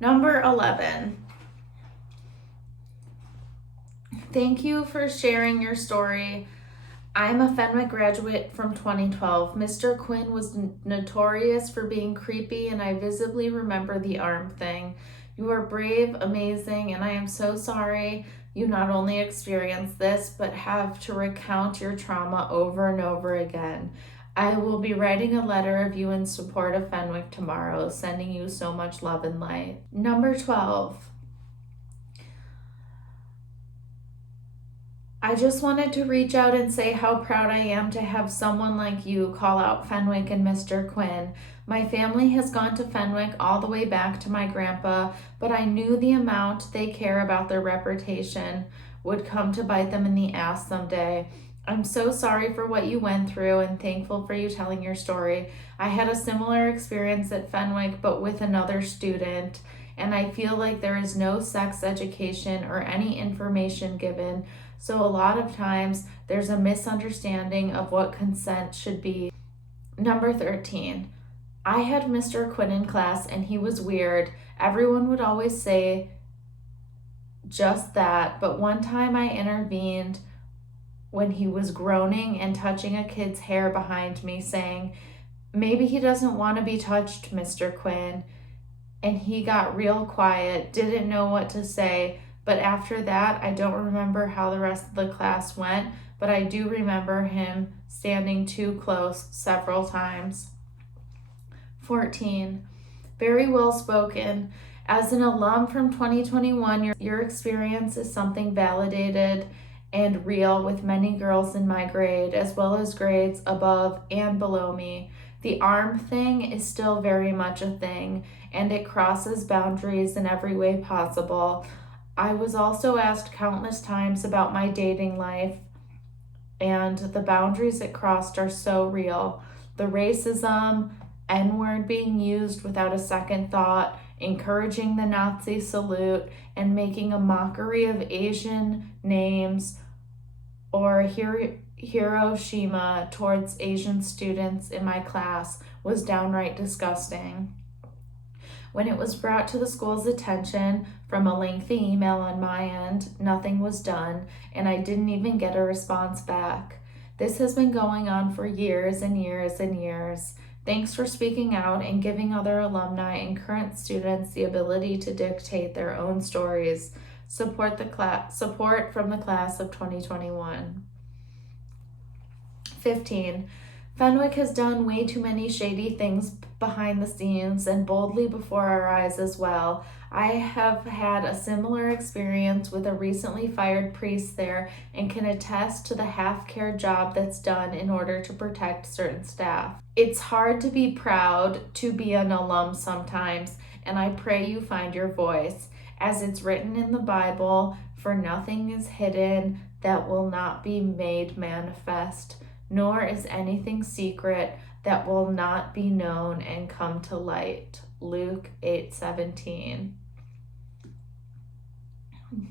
Number 11. Thank you for sharing your story. I'm a Fenwick graduate from 2012. Mr. Quinn was notorious for being creepy, and I visibly remember the arm thing. You are brave, amazing, and I am so sorry you not only experienced this, but have to recount your trauma over and over again. I will be writing a letter of you in support of Fenwick tomorrow, sending you so much love and light. Number 12. I just wanted to reach out and say how proud I am to have someone like you call out Fenwick and Mr. Quinn. My family has gone to Fenwick all the way back to my grandpa, but I knew the amount they care about their reputation would come to bite them in the ass someday. I'm so sorry for what you went through and thankful for you telling your story. I had a similar experience at Fenwick, but with another student, and I feel like there is no sex education or any information given. So a lot of times there's a misunderstanding of what consent should be. Number 13. I had Mr. Quinn in class and he was weird. Everyone would always say just that, but one time I intervened when he was groaning and touching a kid's hair behind me, saying, "Maybe he doesn't want to be touched, Mr. Quinn." And he got real quiet, didn't know what to say. But after that, I don't remember how the rest of the class went, but I do remember him standing too close several times. 14. Very well spoken. As an alum from 2021, your experience is something validated and real with many girls in my grade, as well as grades above and below me. The arm thing is still very much a thing, and it crosses boundaries in every way possible. I was also asked countless times about my dating life, and the boundaries it crossed are so real. The racism, N-word being used without a second thought, encouraging the Nazi salute, and making a mockery of Asian names or Hiroshima towards Asian students in my class was downright disgusting. When it was brought to the school's attention from a lengthy email on my end, nothing was done, and I didn't even get a response back. This has been going on for years and years and years. Thanks for speaking out and giving other alumni and current students the ability to dictate their own stories. Support from the class of 2021. 15. Fenwick has done way too many shady things behind the scenes and boldly before our eyes as well. I have had a similar experience with a recently fired priest there and can attest to the half-care job that's done in order to protect certain staff. It's hard to be proud to be an alum sometimes, and I pray you find your voice. As it's written in the Bible, for nothing is hidden that will not be made manifest, nor is anything secret that will not be known and come to light. Luke 8:17.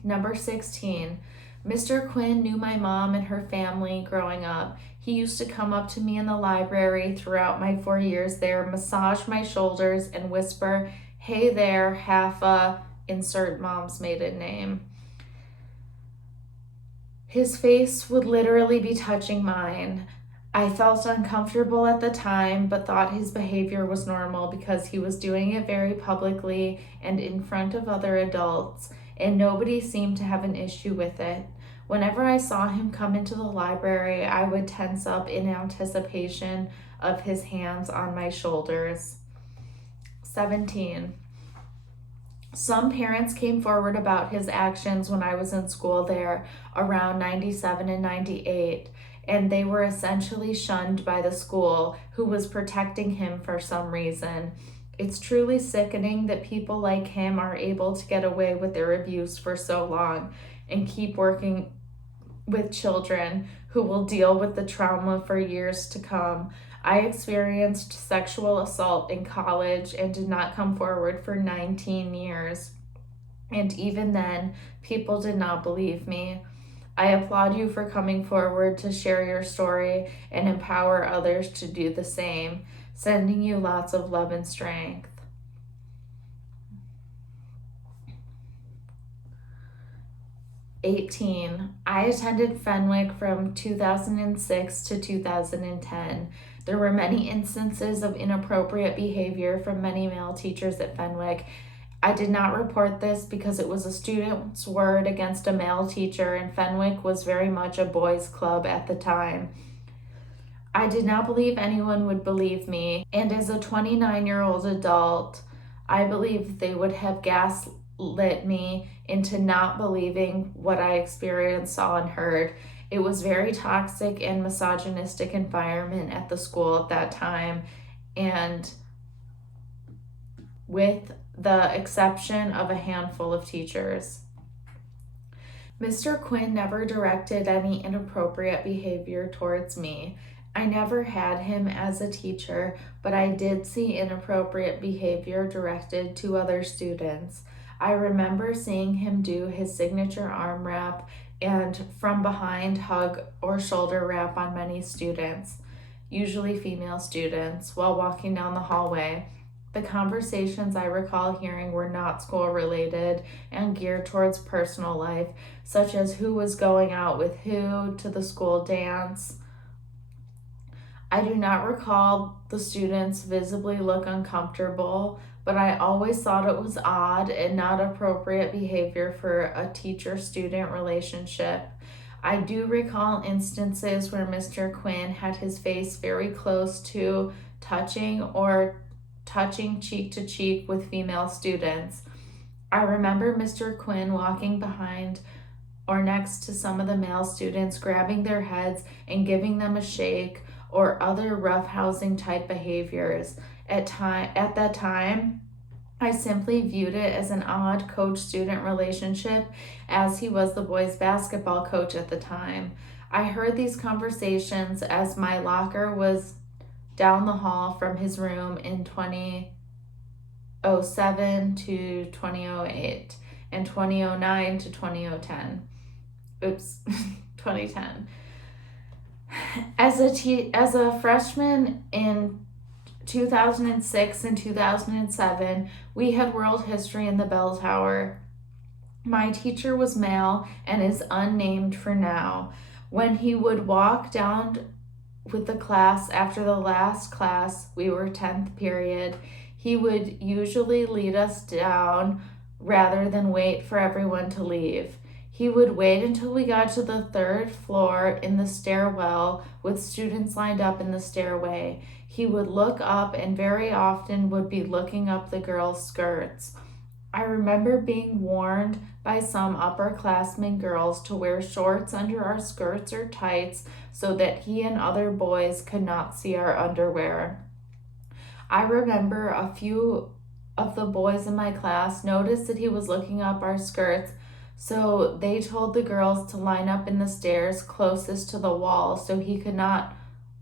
Number 16. Mr. Quinn knew my mom and her family growing up. He used to come up to me in the library throughout my 4 years there, massage my shoulders, and whisper, "Hey there, Haffa," insert mom's maiden name. His face would literally be touching mine. I felt uncomfortable at the time, but thought his behavior was normal because he was doing it very publicly and in front of other adults, and nobody seemed to have an issue with it. Whenever I saw him come into the library, I would tense up in anticipation of his hands on my shoulders. 17. Some parents came forward about his actions when I was in school there around 97 and 98, and they were essentially shunned by the school, who was protecting him for some reason. It's truly sickening that people like him are able to get away with their abuse for so long and keep working with children who will deal with the trauma for years to come. I experienced sexual assault in college and did not come forward for 19 years. And even then, people did not believe me. I applaud you for coming forward to share your story and empower others to do the same. Sending you lots of love and strength. 18. I attended Fenwick from 2006 to 2010. There were many instances of inappropriate behavior from many male teachers at Fenwick. I did not report this because it was a student's word against a male teacher, and Fenwick was very much a boys' club at the time. I did not believe anyone would believe me, and as a 29-year-old adult, I believe they would have gaslit me into not believing what I experienced, saw, and heard. It was very toxic and misogynistic environment at the school at that time, and with the exception of a handful of teachers. Mr. Quinn never directed any inappropriate behavior towards me. I never had him as a teacher, but I did see inappropriate behavior directed to other students. I remember seeing him do his signature arm wrap and from behind hug or shoulder wrap on many students, usually female students, while walking down the hallway. The conversations I recall hearing were not school related and geared towards personal life, such as who was going out with who to the school dance. I do not recall the students visibly look uncomfortable, but I always thought it was odd and not appropriate behavior for a teacher-student relationship. I do recall instances where Mr. Quinn had his face very close to touching cheek to cheek with female students. I remember Mr. Quinn walking behind or next to some of the male students, grabbing their heads and giving them a shake, or other roughhousing type behaviors. At that time, I simply viewed it as an odd coach-student relationship, as he was the boys' basketball coach at the time. I heard these conversations as my locker was down the hall from his room in 2007 to 2008 and 2009 to 2010. 2010. As a freshman in 2006 and 2007, we had world history in the bell tower. My teacher was male and is unnamed for now. When he would walk down with the class after the last class, we were 10th period, he would usually lead us down rather than wait for everyone to leave. He would wait until we got to the 3rd floor in the stairwell with students lined up in the stairway. He would look up and very often would be looking up the girls' skirts. I remember being warned by some upperclassmen girls to wear shorts under our skirts or tights so that he and other boys could not see our underwear. I remember a few of the boys in my class noticed that he was looking up our skirts, so they told the girls to line up in the stairs closest to the wall so he could not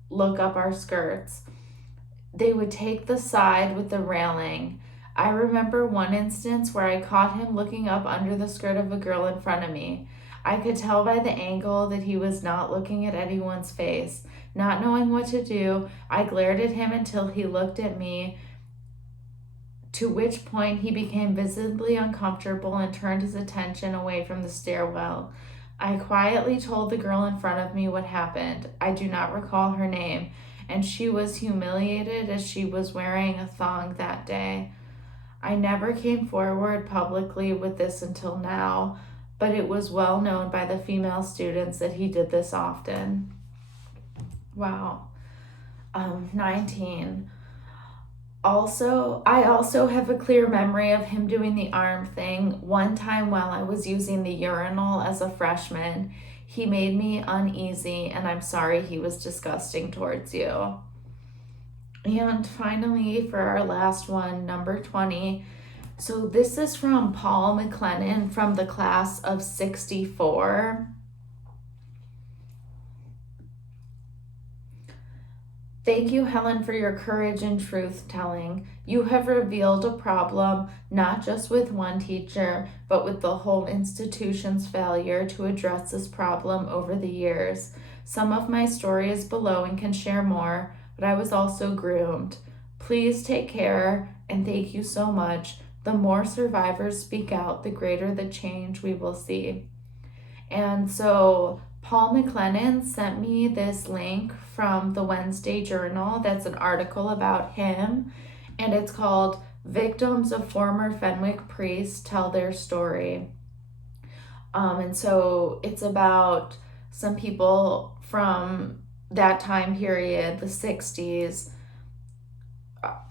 look up our skirts. They would take the side with the railing. I remember one instance where I caught him looking up under the skirt of a girl in front of me. I could tell by the angle that he was not looking at anyone's face. Not knowing what to do, I glared at him until he looked at me, to which point he became visibly uncomfortable and turned his attention away from the stairwell. I quietly told the girl in front of me what happened. I do not recall her name, and she was humiliated as she was wearing a thong that day. I never came forward publicly with this until now, but it was well known by the female students that he did this often. Wow. 19. I also have a clear memory of him doing the arm thing. One time while I was using the urinal as a freshman, he made me uneasy, and I'm sorry he was disgusting towards you. And finally, for our last one, number 20. So this is from Paul McLennan from the class of 64. Thank you, Helen, for your courage and truth-telling. You have revealed a problem not just with one teacher, but with the whole institution's failure to address this problem over the years. Some of my story is below and can share more, but I was also groomed. Please take care, and thank you so much. The more survivors speak out, the greater the change we will see. And so Paul McLennan sent me this link from the Wednesday Journal. That's an article about him, and it's called Victims of Former Fenwick Priests Tell Their Story. And so it's about some people from that time period, the 60s.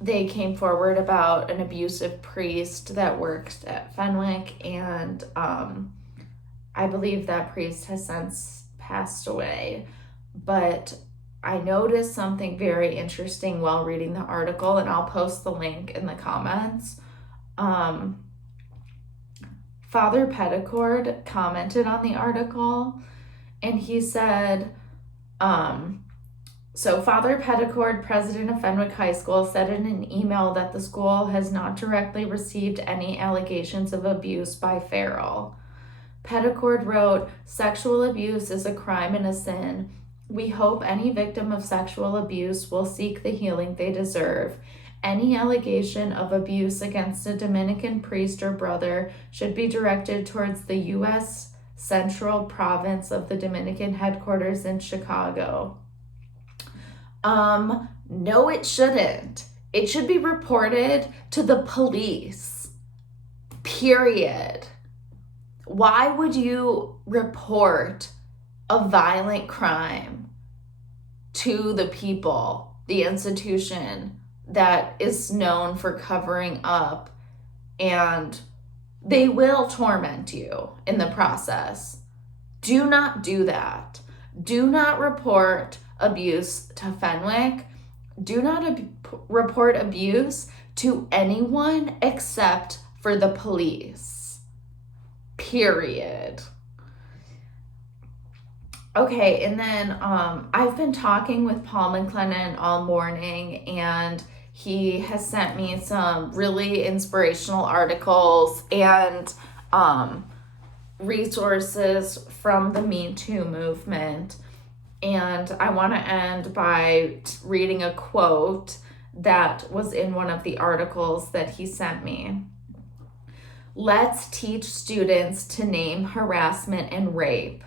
They came forward about an abusive priest that worked at Fenwick, and I believe that priest has since passed away. But I noticed something very interesting while reading the article, and I'll post the link in the comments. Father Petticord commented on the article, and he said, so Father Petticord, president of Fenwick High School, said in an email that the school has not directly received any allegations of abuse by Farrell. Petticord wrote, "Sexual abuse is a crime and a sin. We hope any victim of sexual abuse will seek the healing they deserve. Any allegation of abuse against a Dominican priest or brother should be directed towards the U.S. Central Province of the Dominican headquarters in Chicago." No, it shouldn't. It should be reported to the police. Period. Why would you report a violent crime to the people, the institution that is known for covering up, and they will torment you in the process? Do not do that. Do not report abuse to Fenwick. Do not report abuse to anyone except for the police. Period. Okay, and then I've been talking with Paul McLennan all morning, and he has sent me some really inspirational articles and resources from the Me Too movement. And I want to end by reading a quote that was in one of the articles that he sent me. "Let's teach students to name harassment and rape,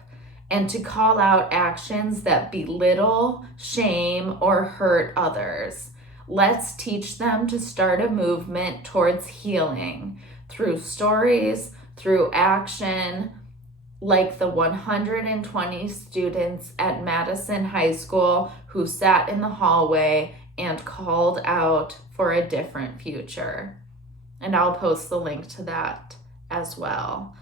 and to call out actions that belittle, shame, or hurt others. Let's teach them to start a movement towards healing through stories, through action, like the 120 students at Madison High School who sat in the hallway and called out for a different future." And I'll post the link to that as well.